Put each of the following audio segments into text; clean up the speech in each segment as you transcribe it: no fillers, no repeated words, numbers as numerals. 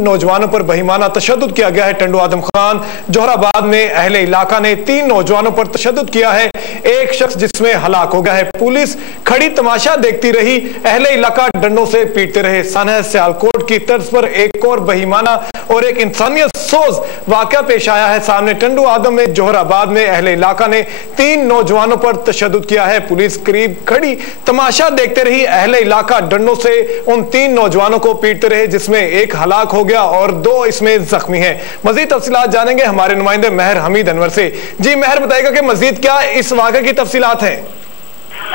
नौजवानों पर बहिमाना तशद्दुद किया गया है। टंडू आदम खान जोहराबाद में अहले इलाका ने 3 नौजवानों पर तशद्दुद किया है। एक शख्स जिसमें हलाक हो गया है। पुलिस खड़ी तमाशा देखती रही, अहले इलाका डंडों से पीटते रहे। सानह सियालकोट की तर्ज पर एक और बहिमाना और एक इंसानियत सोज वाकया पेश आया है सामने। टंडू आदम में जोहराबाद में अहले इलाका ने 3 नौजवानों पर तशद्दुद किया है। पुलिस करीब खड़ी तमाशा देखते रही, अहले इलाका डंडों से उन 3 नौजवानों को पीटते रहे, जिसमें एक हलाक हो गया और 2 इसमें जख्मी हैं। मजीद तफसीलात जानेंगे हमारे नुमाइंदे महर हमीद अनवर से। जी महर, बताएगा कि मजीद क्या इस वाक़े की तफसीलात हैं?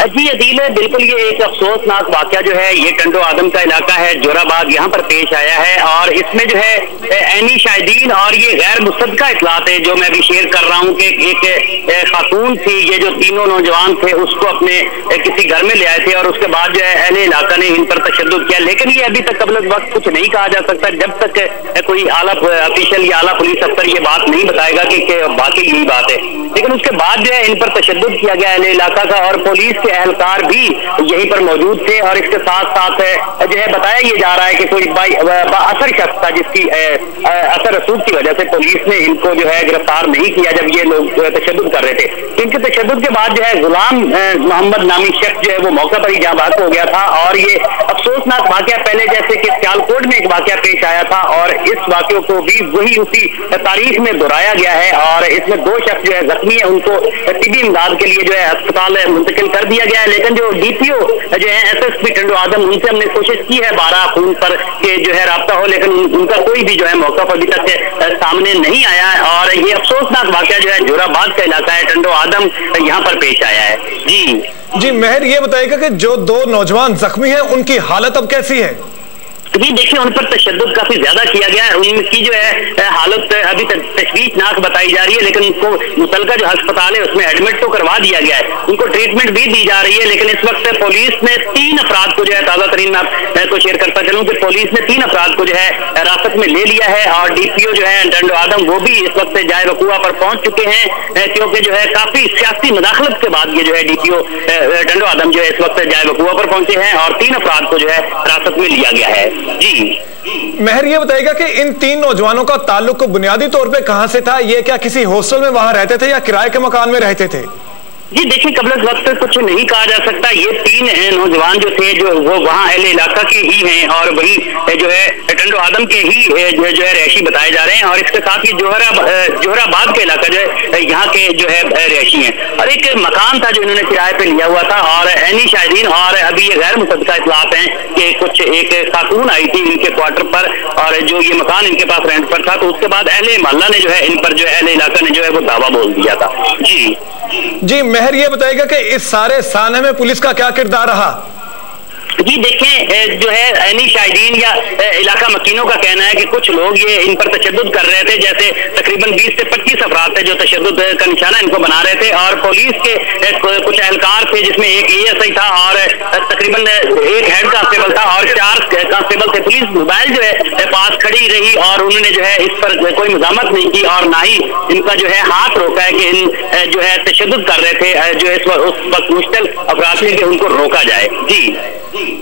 जी अदील, बिल्कुल ये एक अफसोसनाक वाकया जो है ये टंडो आदम का इलाका है जोराबाद, यहाँ पर पेश आया है। और इसमें जो है ऐनी शाहिदीन और ये गैर मुसद्दका इतलात है जो मैं अभी शेयर कर रहा हूँ कि एक खातून थी, ये जो तीनों नौजवान थे उसको अपने किसी घर में ले आए थे और उसके बाद जो है अहले इलाका ने इन पर तशद्दुद किया। लेकिन ये अभी तक कबल वक्त कुछ नहीं कहा जा सकता जब तक कोई आला ऑफिशियल या आला पुलिस अफसर ये बात नहीं बताएगा कि बाकी यही बात है। लेकिन उसके बाद जो है इन पर तशद्दुद किया गया अहले इलाका का, और पुलिस के एहलकार भी यहीं पर मौजूद थे। और इसके साथ साथ जो है बताया ये जा रहा है कि कोई असर शख्स था जिसकी असर रसूख की वजह से पुलिस ने इनको जो है गिरफ्तार नहीं किया जब ये लोग तशद्दुद कर रहे थे। इनके तशद्दुद के बाद जो है गुलाम मोहम्मद नामी शख्स जो है वो मौके पर ही जहाँ बात हो गया था। और ये अफसोसनाक वाकया पहले जैसे कि सियालकोट में एक वाकया पेश आया था और इस वाकये को भी वही उसी तारीख में दोहराया गया है। और इसमें 2 शख्स जो है जख्मी है, उनको तिब्बी इमदाद के लिए जो है अस्पताल मुंतकिल कर दिया गया है। लेकिन जो डीपीओ जो है एसएसपी टंडू आदम, उनसे हमने कोशिश की है 12 खून पर के जो है राब्ता हो, लेकिन उनका कोई भी जो है मौका पर अभी तक सामने नहीं आया है। और ये अफसोसनाक वाकया जो है जोराबाद का इलाका है टंडू आदम, यहाँ पर पेश आया है। जी महर, ये बताइएगा कि जो 2 नौजवान जख्मी हैं उनकी हालत अब कैसी है? जी देखिए, उन पर तशद्दुद काफी ज्यादा किया गया है। उनकी जो है हालत अभी तक तशवीशनाक बताई जा रही है, लेकिन उनको मुतलका जो अस्पताल है उसमें एडमिट तो करवा दिया गया है, उनको ट्रीटमेंट भी दी जा रही है। लेकिन इस वक्त पुलिस ने 3 अफराद को जो है, ताजा तरीन मैं आपको शेयर करता चलूं कि पुलिस ने 3 अफराद को जो है हिरासत में ले लिया है। और डीपीओ जो है टंडो आदम वो भी इस वक्त जाए वकूआ पर पहुंच चुके हैं, क्योंकि जो है काफी सियासी मुदाखलत के बाद ये जो है डीपीओ टंडो आदम जो है इस वक्त जाए वकूआ पर पहुंचे हैं और 3 अफराद को जो है हिरासत में लिया गया है। जी महर, ये बताएगा कि इन 3 नौजवानों का ताल्लुक बुनियादी तौर पे कहां से था? ये क्या किसी हॉस्टल में वहां रहते थे या किराए के मकान में रहते थे? जी देखिए, कबल वक्त कुछ नहीं कहा जा सकता। ये 3 नौजवान जो थे जो वो वहाँ अहले इलाका के ही हैं और वही जो है टंडो आदम के ही जो है रहायशी बताए जा रहे हैं। और इसके साथ ही जोहराबाद के इलाका जो है यहाँ के जो है रहायशी हैं। और एक मकान था जो इन्होंने किराए पे लिया हुआ था। और ऐनी शाहिदीन और अभी ये गैर मुसद्दका इतलात हैं कि कुछ एक खातून आई थी इनके क्वार्टर पर और जो ये मकान इनके पास रेंट पर था, तो उसके बाद अहले मोहल्ला ने जो है इन पर जो है अहले इलाका ने जो है वो दावा बोल दिया था। जी महर, ये बताएगा कि इस सारे साने में पुलिस का क्या किरदार रहा? जी देखें, जो है ऐनी शाहिदीन या इलाका मकीनों का कहना है कि कुछ लोग ये इन पर तशद्दुद कर रहे थे। जैसे तकरीबन 20 से 25 अफराद थे जो तशद्दुद का निशाना इनको बना रहे थे। और पुलिस के कुछ एहलकार थे जिसमें एक एएसआई था और तकरीबन एक हेड कांस्टेबल था और 4 कांस्टेबल थे। पुलिस मोबाइल जो है पास खड़ी रही और उन्होंने जो है इस पर कोई मज़ामत नहीं की और ना ही इनका जो है हाथ रोका है कि इन जो है तशद्दुद कर रहे थे जो इस वक्त मुश्किल अफराद थे कि उनको रोका जाए।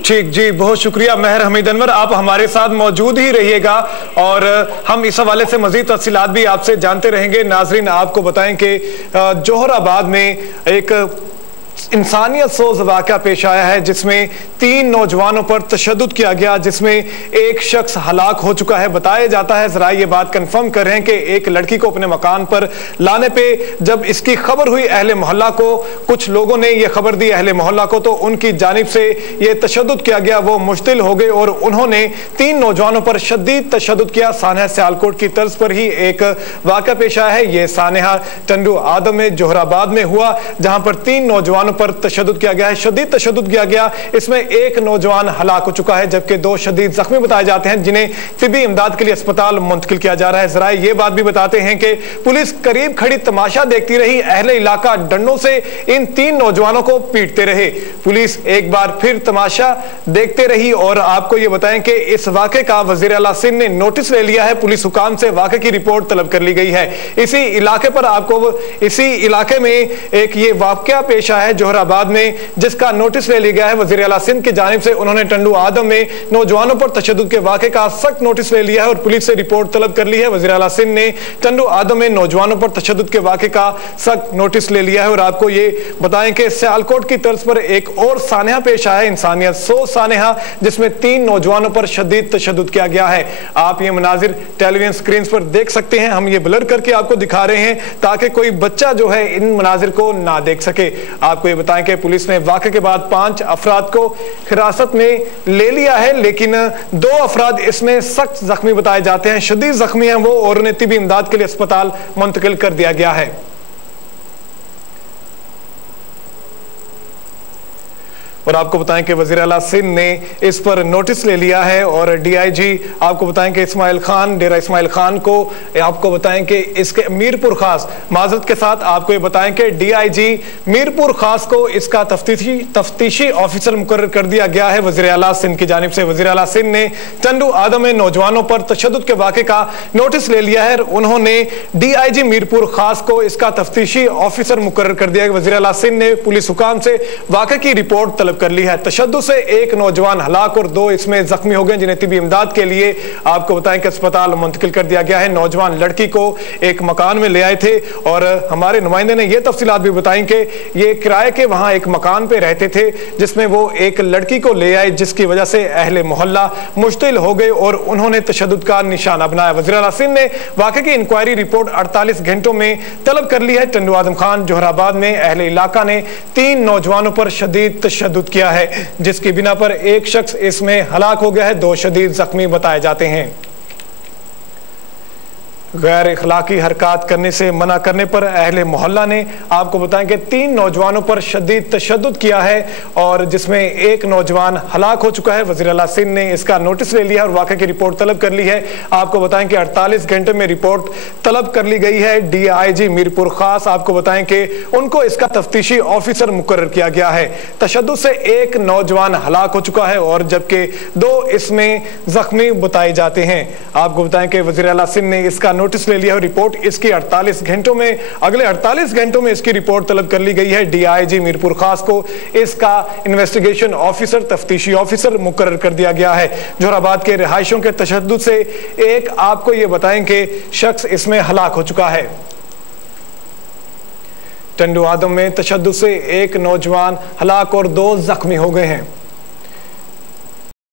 ठीक जी, बहुत शुक्रिया महर हमीद अनवर, आप हमारे साथ मौजूद ही रहिएगा और हम इस हवाले से मजीद तफसीलात भी आपसे जानते रहेंगे। नाजरीन, आपको बताएं कि जोहराबाद में एक इंसानियत सोज वाक़या पेश आया है जिसमें 3 नौजवानों पर तशद्दुद किया गया, जिसमें एक शख्स हलाक हो चुका है। बताया जाता है, जरा ये बात कंफर्म कर रहे हैं कि एक लड़की को अपने मकान पर लाने पे जब इसकी खबर हुई अहले मोहल्ला को, कुछ लोगों ने ये खबर दी अहले मोहल्ला को, तो उनकी जानिब से ये तशद्दुद किया गया। वो मुश्तिल हो गए और उन्होंने 3 नौजवानों पर शदीद तशद्दुद किया। सानहा सियालकोट की तर्ज पर ही एक वाक़या पेश आया है। ये सानहा टंडू आदम में जोहराबाद में हुआ, जहां पर 3 नौजवानों पर तशद्दुद किया गया है, शदीद तशद्दुद किया गया। इसमें एक नौजवान हलाक हो चुका है जबकि 2 शदीद जख्मी बताए जाते हैं जिन्हें तिब्बी इमदाद के लिए अस्पताल मुंतकिल किया जा रहा है। जरा ये बात भी बताते हैं कि पुलिस करीब खड़ी तमाशा देखती रही, अहले इलाका डंडों से इन 3 नौजवानों को पीटते रहे। पुलिस एक बार फिर तमाशा देखते रही और आपको ये बताएं कि इस वाक़े का वज़ीर आला सिंध ने नोटिस ले लिया है। पुलिस हुकाम से वाक़े की रिपोर्ट तलब कर ली गई है। इसी इलाके पर आपको इसी इलाके में एक ये वाक़या पेश आया है जो जोहराबाद में, जिसका नोटिस ले लिया गया है वजीर आला सिंध की जानिब से। उन्होंने टंडू आदम में नौजवानों पर तशद्दुद के वाक़े का सख्त नोटिस ले लिया है और पुलिस से रिपोर्ट तलब कर ली है। वजीर आला सिंध ने टंडू आदम में नौजवानों पर तशद्दुद के वाक़े का सख्त नोटिस ले लिया है। और आपको ये बताएं कि सियालकोट की तर्ज पर एक और सानहा पेश आया है, इंसानियत 100 सानहा, जिसमें 3 नौजवानों पर शदीद तशद्दुद किया गया है। आप ये मनाजिर टेलीविजन स्क्रीन पर देख सकते हैं, हम ये ब्लर करके आपको दिखा रहे हैं ताकि कोई बच्चा जो है इन मनाजिर को ना देख सके। आपको ये बताएं कि पुलिस ने वाक़े के बाद 5 अफराद को हिरासत में ले लिया है, लेकिन 2 अफराद इसमें सख्त जख्मी बताए जाते हैं, शदीद जख्मी हैं वो, और उन्हें तिबी इमदाद के लिए अस्पताल मुंतकिल कर दिया गया है। और आपको बताएं कि वज़ीर आला सिंध ने इस पर नोटिस ले लिया है और डीआईजी आपको बताएं कि इस्माइल खान, डेरा इस्माइल खान को आपको बताएं कि इसके मीरपुर खास, माजरत के साथ आपको ये बताएं कि डीआईजी मीरपुर खास को इसका तफ्तीशी ऑफिसर मुकर्रर कर दिया गया है वज़ीर आला सिंध की जानिब से। वज़ीर आला सिंध ने टंडू आदम में नौजवानों पर तशद्दुद के वाक़े का नोटिस ले लिया है। उन्होंने डीआईजी मीरपुर खास को इसका तफ्तीशी ऑफिसर मुकर्रर कर दिया है। वज़ीर आला सिंध ने पुलिस हुकाम से वाक़े की रिपोर्ट तलब कर ली है। तशद्दुद से 1 नौजवान हलाक और 2 इसमें जख्मी हो गए, जिन्हें तिबी इमदाद के लिए आपको बताएं कि अस्पताल मुंतकिल कर दिया गया है। नौजवान लड़की को एक मकान में ले आए थे और हमारे नुमाइंदे ने यह तफसीलात भी बताई कि ये किराए के वहां एक मकान पे रहते थे, जिसमें वो एक लड़की को ले आए, जिसकी वजह से अहले मोहल्ला मुश्तिल हो गए और उन्होंने तशद्दुद का निशाना बनाया। वज़ीर आला सिंध ने वाक़े की इंक्वायरी रिपोर्ट 48 घंटों में तलब कर ली है। टंडू आदम खान जोहराबाद में अहले इलाका ने 3 नौजवानों पर शदीद तशद्दुद किया है, जिसकी बिना पर एक शख्स इसमें हलाक हो गया है, 2 शदीद जख्मी बताए जाते हैं। गैर इखलाकी हरकत करने से मना करने पर अहले मोहल्ला ने आपको बताएं कि 3 नौजवानों पर शदीद तशद्दुद किया है और जिसमें एक नौजवान हलाक हो चुका है। वज़ीर आला सिंध ने इसका नोटिस ले लिया और वाक़े की रिपोर्ट तलब कर ली है। आपको बताएं कि 48 घंटे में रिपोर्ट तलब कर ली गई है। डीआईजी मीरपुर खास आपको बताएं कि उनको इसका तफ्तीशी ऑफिसर मुकर्रर किया गया है। तशद्दुद से 1 नौजवान हलाक हो चुका है और जबकि 2 इसमें जख्मी बताए जाते हैं। आपको बताएं कि वज़ीर आला सिंध ने इसका नोटिस ले लिया है। रिपोर्ट इसकी 48 घंटों में, अगले 48 घंटों में इसकी रिपोर्ट तलब कर ली गई है। डीआईजी मीरपुर खास को इसका इन्वेस्टिगेशन ऑफिसर, तफ्तीशी ऑफिसर मुकर्रर कर दिया गया है। जोहराबाद के रिहायशों के तशद्दुद से एक आपको ये बताएं कि शख्स इसमें हलाक हो चुका है। टंडू आदम में तशद्दुद से 1 नौजवान हलाक और 2 जख्मी हो गए हैं।